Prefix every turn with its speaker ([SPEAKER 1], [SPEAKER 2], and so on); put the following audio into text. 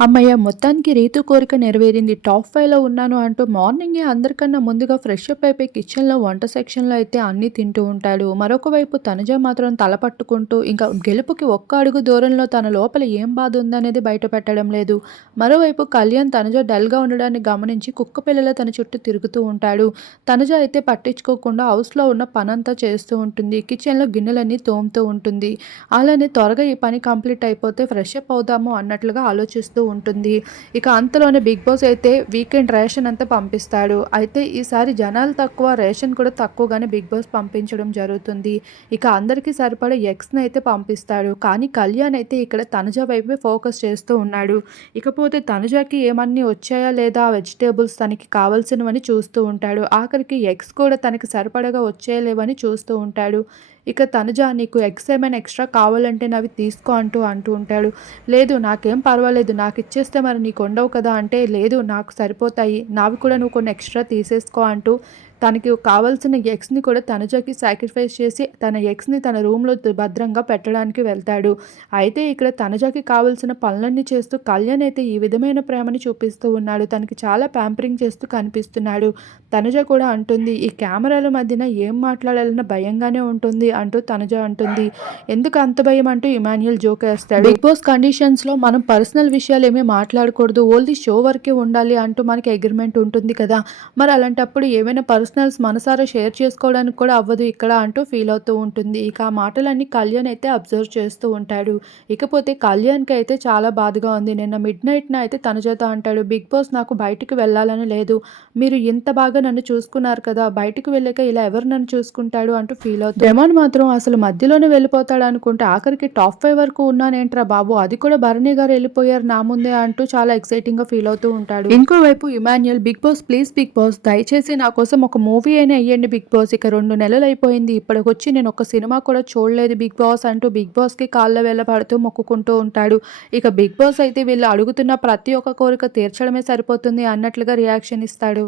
[SPEAKER 1] అమ్మయ్య మొత్తానికి రీతు కోరిక నెరవేరింది. టాప్ ఫైవ్లో ఉన్నాను అంటూ మార్నింగే అందరికన్నా ముందుగా ఫ్రెష్ అప్ అయిపోయి కిచెన్లో వంట సెక్షన్లో అయితే అన్నీ తింటూ ఉంటాడు. మరొక వైపు తనుజ మాత్రం తల పట్టుకుంటూ ఇంకా గెలుపుకి ఒక్క అడుగు దూరంలో తన లోపల ఏం బాధ ఉందనేది బయట పెట్టడం లేదు. మరోవైపు కళ్యాణ్ తనుజ డల్గా ఉండడాన్ని గమనించి కుక్క పిల్లల తన చుట్టూ తిరుగుతూ ఉంటాడు. తనుజ అయితే పట్టించుకోకుండా హౌస్లో ఉన్న పనంతా చేస్తూ ఉంటుంది. కిచెన్లో గిన్నెలన్నీ తోముతూ ఉంటుంది. అలానే త్వరగా ఈ పని కంప్లీట్ అయిపోతే ఫ్రెష్ అప్ అవుదాము అన్నట్లుగా ఆలోచిస్తూ ఉంటుంది. ఇక అంతలోనే బిగ్ బాస్ అయితే వీకెండ్ రేషన్ అంతా పంపిస్తాడు. అయితే ఈసారి జనాలు తక్కువ రేషన్ కూడా తక్కువగానే బిగ్ బాస్ పంపించడం జరుగుతుంది. ఇక అందరికీ సరిపడే ఎగ్స్ని అయితే పంపిస్తాడు. కానీ కళ్యాణ్ అయితే ఇక్కడ తనుజ వైపే ఫోకస్ చేస్తూ ఉన్నాడు. ఇకపోతే తనుజకి ఏమన్నీ వచ్చాయా లేదా వెజిటేబుల్స్ తనకి కావాల్సినవని చూస్తూ ఉంటాడు. ఆఖరికి ఎగ్స్ కూడా తనకి సరిపడగా వచ్చేయలేవని చూస్తూ ఉంటాడు. ఇక తనుజ నీకు ఎక్స్ ఏమైనా ఎక్స్ట్రా కావాలంటే నావి తీసుకో అంటూ అంటూ ఉంటాడు. లేదు నాకేం పర్వాలేదు నాకు ఇచ్చేస్తే మరి నీకు ఉండవు కదా అంటే లేదు నాకు సరిపోతాయి నావి కూడా నువ్వు కొన్ని ఎక్స్ట్రా తీసేసుకో అంటూ తనకి కావాల్సిన ఎగ్స్ని కూడా తనుజకి సాక్రిఫైస్ చేసి తన ఎగ్స్ని తన రూమ్లో భద్రంగా పెట్టడానికి వెళ్తాడు. అయితే ఇక్కడ తనుజకి కావాల్సిన పనులన్నీ చేస్తూ కళ్యాణ్ అయితే ఈ విధమైన ప్రేమని చూపిస్తూ ఉన్నాడు. తనకి చాలా ప్యాంపరింగ్ చేస్తూ కనిపిస్తున్నాడు. తనుజ కూడా అంటుంది ఈ కెమెరాల మధ్యన ఏం మాట్లాడాలన్న భయంగానే ఉంటుంది అంటూ తనుజ అంటుంది. ఎందుకు అంత భయం? అంటూ ఇమాన్యుయల్ జోక్ వేస్తాడు. బిగ్ బాస్ కండిషన్స్లో మనం పర్సనల్ విషయాలు ఏమీ మాట్లాడకూడదు. ఓన్లీ షో వరకే ఉండాలి అంటూ మనకి అగ్రిమెంట్ ఉంటుంది కదా. మరి అలాంటప్పుడు ఏమైనా పర్సనల్స్ మనసారా షేర్ చేసుకోవడానికి కూడా అవ్వదు. ఇక్కడ అంటూ ఫీల్ అవుతూ ఉంటుంది. ఇక ఆ మాటలన్నీ కళ్యాణ్ అయితే అబ్జర్వ్ చేస్తూ ఉంటాడు. ఇకపోతే కళ్యాణ్కి అయితే చాలా బాధగా ఉంది. నిన్న మిడ్ నైట్న అయితే తన చేత అంటాడు బిగ్ బాస్ నాకు బయటికి వెళ్ళాలని లేదు. మీరు ఇంత బాగా నన్ను చూసుకున్నారు కదా బయటికి వెళ్ళాక ఇలా ఎవరు నన్ను చూసుకుంటాడు? అంటూ ఫీల్ అవుతుంది డెమాన్ మాత్రం అసలు మధ్యలోనే వెళ్ళిపోతాడు అనుకుంటే ఆఖరికి టాప్ ఫైవ్ వరకు ఉన్నానేంట్రా బాబు? అది కూడా భరణి గారు వెళ్ళిపోయారు నా ముందే అంటూ చాలా ఎక్సైటింగ్గా ఫీల్ అవుతూ ఉంటాడు. ఇంకోవైపు Emmanuel Bigg Boss please Bigg Boss దయచేసి నా కోసం ఒక మూవీ అయినా అయ్యండి బిగ్ బాస్. ఇక రెండు నెలలు అయిపోయింది ఇప్పటికొచ్చి నేను ఒక సినిమా కూడా చూడలేదు. బిగ్ బాస్ అంటూ బిగ్ బాస్కి కాళ్ళ వెళ్ళబడుతూ మొక్కుకుంటూ ఉంటాడు. ఇక బిగ్ బాస్ అయితే వీళ్ళు అడుగుతున్న ప్రతి ఒక్క కోరిక తీర్చడమే సరిపోతుంది అన్నట్లుగా రియాక్షన్ ఇస్తాడు.